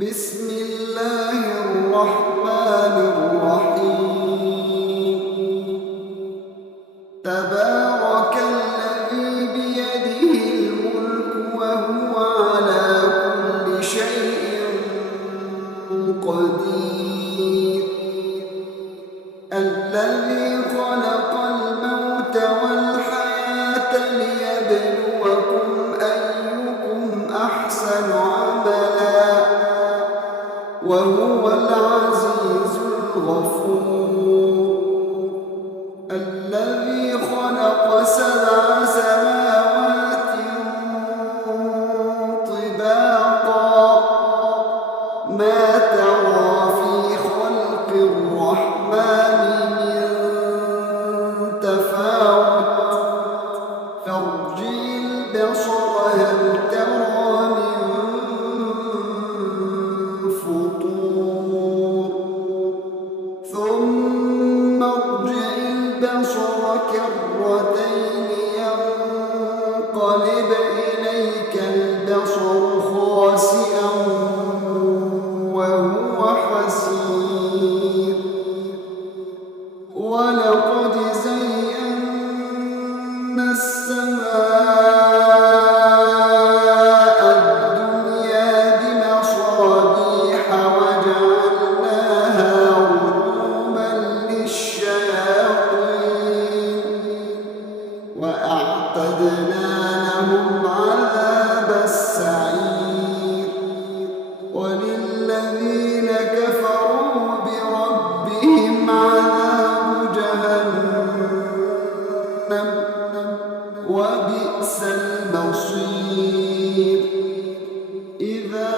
بسم الله الرحمن الرحيم تبارك الذي بيده الملك وهو على كل شيء قدير الذي خلق الموت والحياة ليبلوكم أيكم أحسن عملا وهو العزيز الغفور الذي خلق 7 سماوات طباقا ما ترى في خلق الرحمن من تفاوت فارجع البصر هل ترى من فطور ثم ارجع البصر كرتين ينقلب إليك البصر خاسئا وهو حسير ولقد زينا السماء الدنيا بمصابيح وجعلناها رجوما للشياطين وأعتدنا لهم عذاب السعير وللذين كفروا بربهم عذاب جهنم وبئس المصير إذا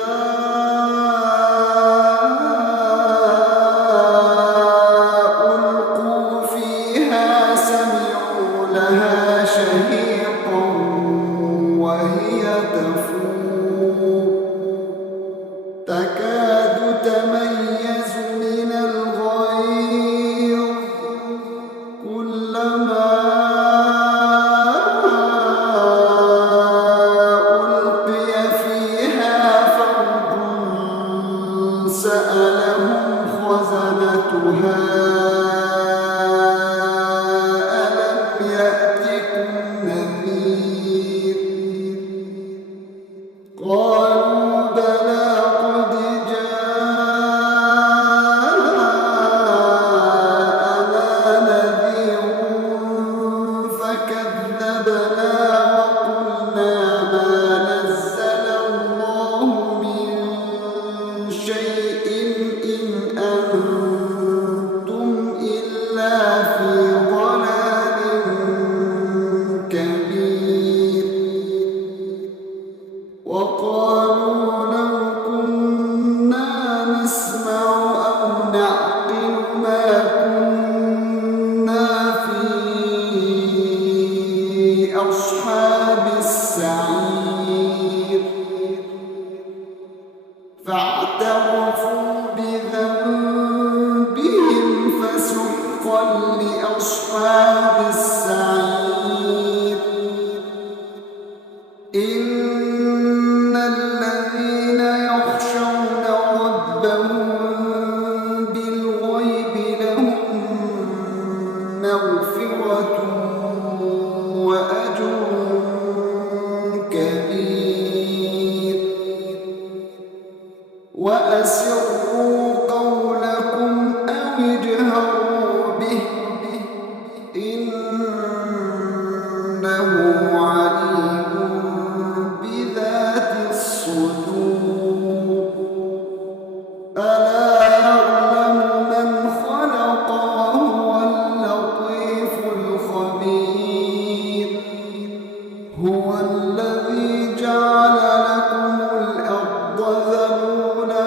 ألقوا فيها سمعوا لها شهيقا وهي تفور تكاد تميز من الغيظ كلما ألقي فيها فوج سألهم خزنتها ألم يأتكم نذير قالوا بلى قد جاءنا نذير فكذبنا وقلنا ما نزل الله من شيء إن أنتم إلا في ضلال كبير وقالوا لو كنا نسمع أو نعقل ما كنا في أصحاب السعير فاعترفوا بذنبهم فسحقا لأصحاب السعير إن الذين يخشون ربهم بالغيب لهم مغفرة وأجر كبير وأسروا قولكم أو اجهروا به إنه عليم بذات الصدور ألا يعلم من خلق وهو اللطيف الخبير هو الذي جعل لكم الأرض ذلولا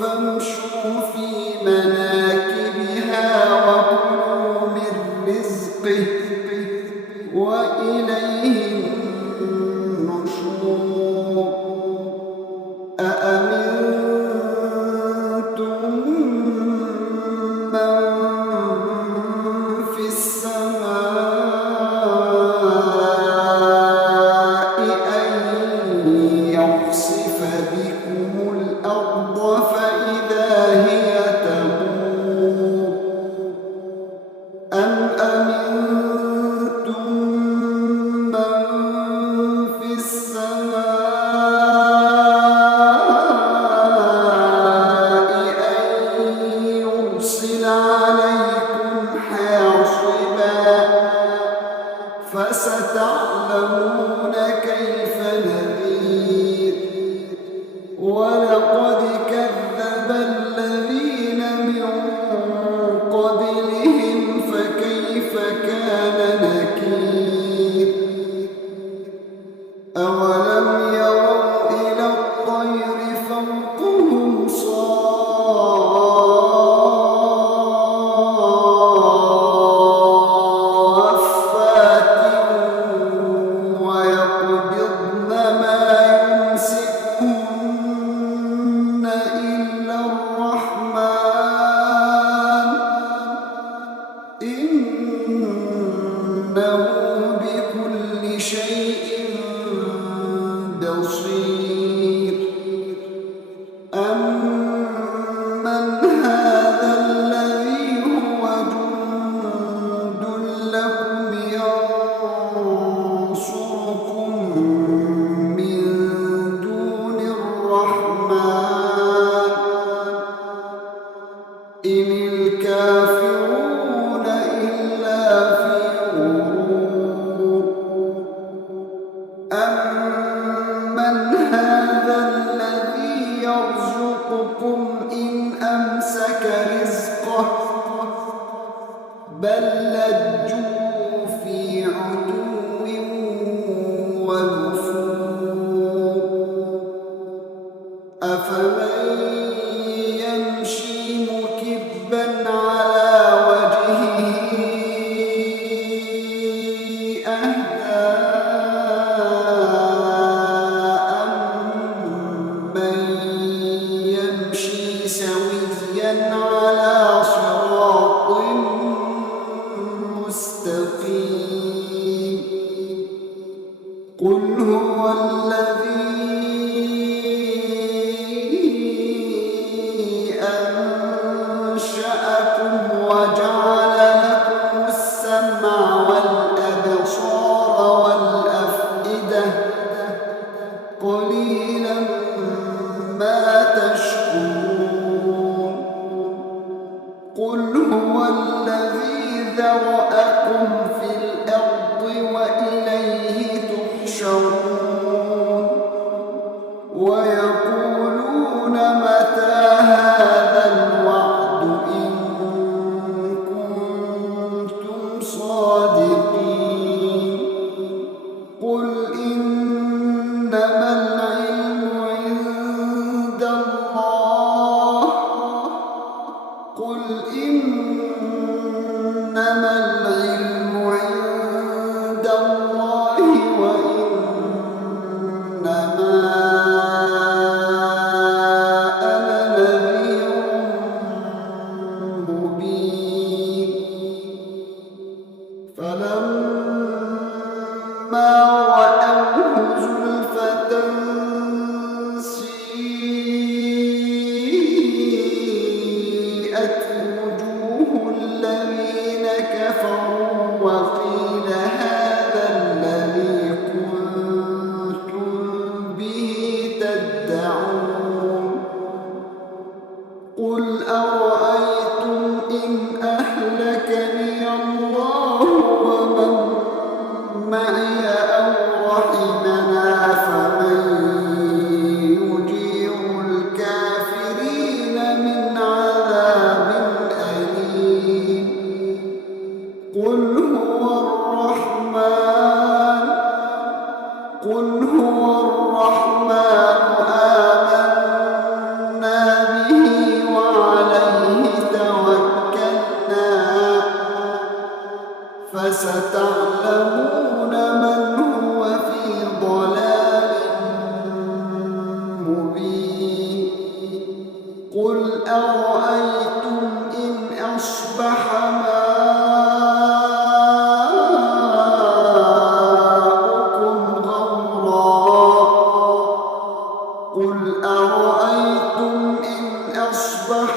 فامشوا في مناكبها وكلوا من رزقه وإليه النشور أأمنتم من في السماء أن يخسف بكم ولقد كذب الذين من قبلهم فكيف كان نكير أولم يروا إلى الطير فوقهم صافات ويقبضن ما يمسكهن إلا الرحمن إنه بكل شيء بصير أمن هذا الذي هو جند لكم ينصركم من دون الرحمن إن الكافرون إلا في غرور أمن هذا الذي يرزقكم إن أمسك رزقه بل لجوا في عتو ونفور أفمن يمشي مكبا على وجهه أهدى أمن يمشي سويا على صراط مستقيم قل هو الذي أنشأكم وجعل لكم السمع والأبصار والأفئدة قليلا ما تشكرون قل هو الذي ذرأكم في الأرض وإليه تحشرون ويقولون متى هذا الوعد إن كنتم صادقين قل إنما العلم عند الله قل إنما العلم عند الله وإنما أنا نذير مبين فلما رأوه زلفة سيئت وجوه الذين كفروا وقيل هذا الذي كنتم به تدعون قل أرأيتم إن أهلكني الله ومن معي أو رحمنا فمن يجير الكافرين من عذاب أليم قل هو الرحمن آمنا به وعليه توكلنا فستعلمون من هو في ضلال مبين قل أرأيتم إن أصبح ماؤكم غورا قل أرأيتم إن أصبح